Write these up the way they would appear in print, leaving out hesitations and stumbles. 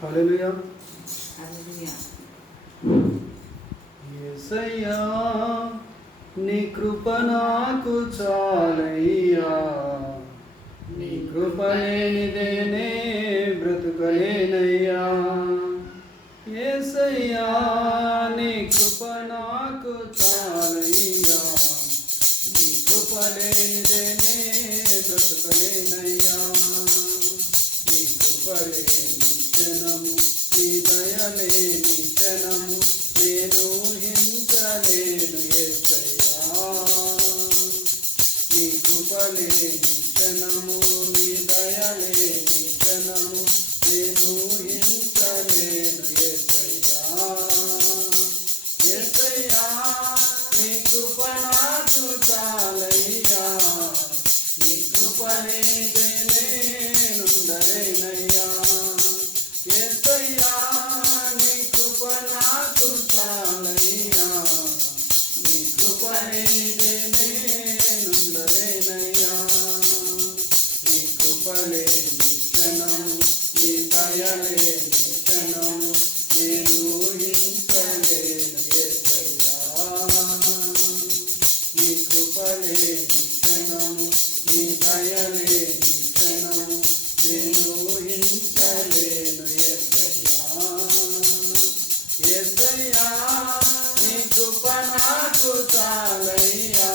హల్లెలూయా. హల్లెలూయా. యేసయ్యా నీ కృప నాకు చాలయ్యా, నీ కృప లేనిదేనే బ్రతుకలేనయ్యా. యేసయ్యా నీ కృప నాకు చాలయ్యా, నీ కృప లేనిదేనే బ్రతుకలేనయ్యా. నీ కృప లేని క్షణము, నీ దయ లేని క్షణము నేను ఊహించలేను యేసయ్యా. నీ కృప లేని క్షణము, నీ దయ లేని క్షణము నేను ఊహించలేను యేసయ్యా. యేసయ్యా నీ కృప నాకు చాలయ్యా, నీ కృప లేనిదే నేనుండలేనయ్యా. యేసయ్యా నీ కృప నాకు చాలయ్యా, నీ కృప లేనిదే నేనుండలేనయ్యా. నీ కృప లేని క్షణము, నీ దయ లేని క్షణము నేను ఊహించలేను యేసయ్యా. నీ కృప లేని క్షణము, నీ దయ లేని క్షణము నేను ఊహించలేను యేసయ్యా. యేసయ్యా నీ కృప నాకు చాలయ్యా,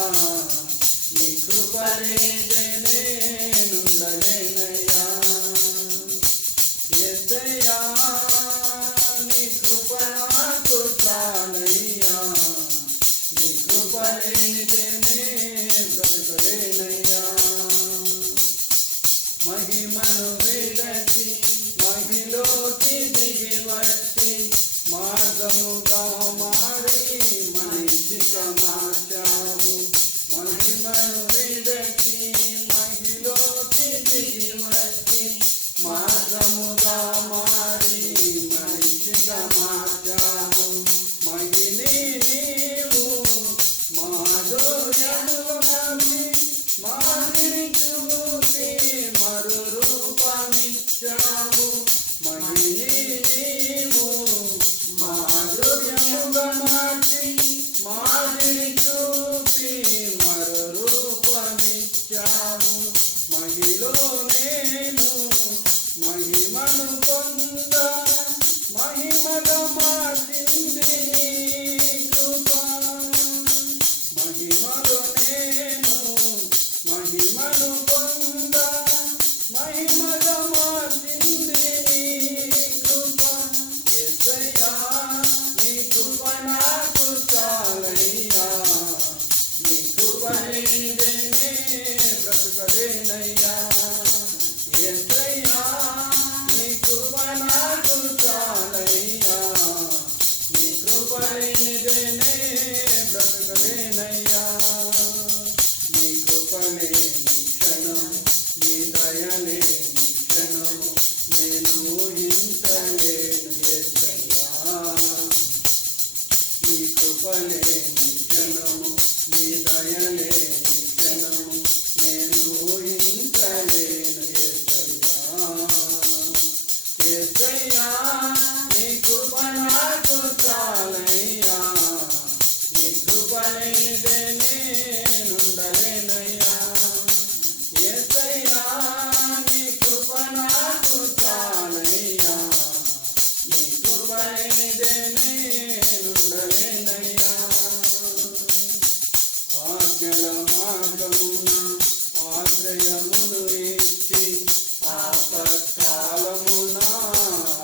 నీ కృప లేనిదే నేనుండలేనయ్యా. యేసయ్యా నీ కృప నాకు చాలయ్యా, నీ కృప లేనిదే బ్రతుకలేనయ్యా. మహిమను విడచి మహిలోకి దిగి వచ్చి మార్గముగా మారి మనిషిగా మార్చావు. మహిమను విడచి మహిలోకి దిగి వచ్చి మార్గముగా మారి మనిషిగా మార్చావు. మహిని నీవు మాధుర్యముగా మార్చి మాదిరి చూపి మరు రూపమిచ్చావు. మహిని నీవు మాధుర్యముగా మార్చి మాదిరి చూపి మరు రూపమిచ్చావు. మహిలో నేను మహిమను పొంద మహిమగా మార్చింది నీ కృప. మహిమలో నేను మహిమను పొంద మహిమగా మార్చింది నీ కృప. యేసయ్యా నీ కృప నాకు చాలయ్యా, నీ కృప లేనిదే బ్రతుకలేనయ్యా. యేసయ్యా నీ కృప నాకు చాలయ్యా, నీ కృప లేనిదే బ్రతుకలేనయ్యా. నీ కృప లేని క్షణము, నీ దయ లేని క్షణము నేను ఊహించలేను యేసయ్యా. నీ కృప లేని క్షణము, నీ దయ లేని క్షణము నేను ఊహించలేను యేసయ్యా. యేసయ్యా నీ కృప నాకు చాలయ్యా, నీ కృప లేనిదే నేనుండలేనయ్యా. యేసయ్యా నీ కృప నాకు చాలయ్యా, నీ కృప లేనిదే నేనుండలేనయ్యా. ఆజ్ఞల మార్గమున ఆశ్రయమును ఇచ్చి ఆపత్కాలమున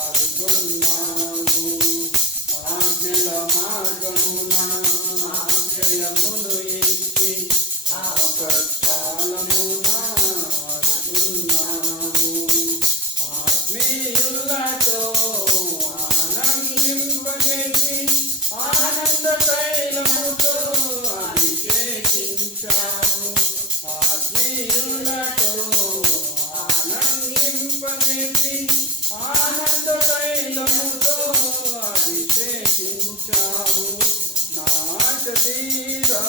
ఆదుకున్నావు. ఆజ్ఞల మార్గమున ఆశ్రయమును ఇచ్చి ఆపత్కాలమున ఆదుకున్నావు. ఆత్మీయులతో ఆనందింపజేసి ఆనంద తైలముతో అభిషేకించావు. ఆత్మీయులతో ఆనందింపజేసి ఆనంద తైలముతో అభిషేకించావు. నాశ తీరా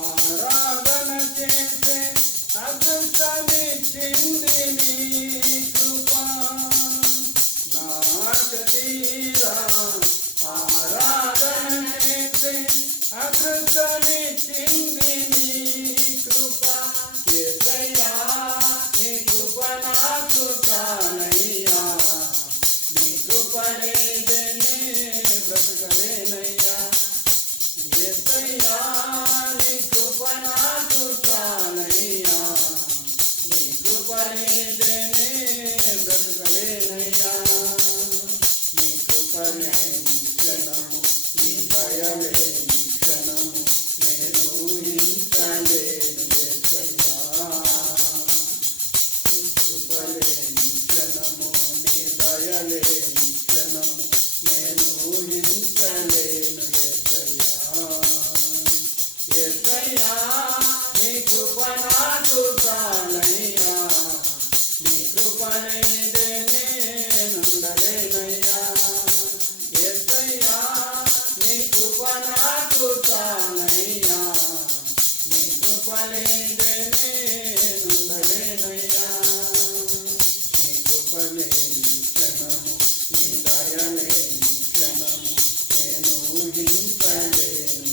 ఆరాధన చేసే అదృష్టమిచ్చింది నీ కృప. నా శరీరా ఆరాధన చేసే అదృష్టమిచ్చింది నీ కృప యేసయ్యా నీ కృప నాకు చాలయ్యా నీ కృప లేదనే బ్రతకలేనయ్యా యేసయ్యా నీ కృప నాకు చాలయ్యా నీ కృప లేదనే బ్రతకలేనయ్యా నీ కృప లేని క్షణము నీ దయ లేని క్షణము నేను ఊహించలేను యేసయ్యా నీ కృప లేని క్షణము నీ దయ లేని క్షణము నేను ఊహించలేను యేసయ్యా యేసయ్యా నీ కృప నాకు చాలయ్యా నీ కృప లేనిదే నేనుండలేనయ్యా యేసయ్యా నీ కృప నాకు చాలయ్యా నీ కృప లేనిదే నేనుండలేనయ్యా నీ కృప లేని క్షణము నీ దయ లేని క్షణము నేను ఊహించలేను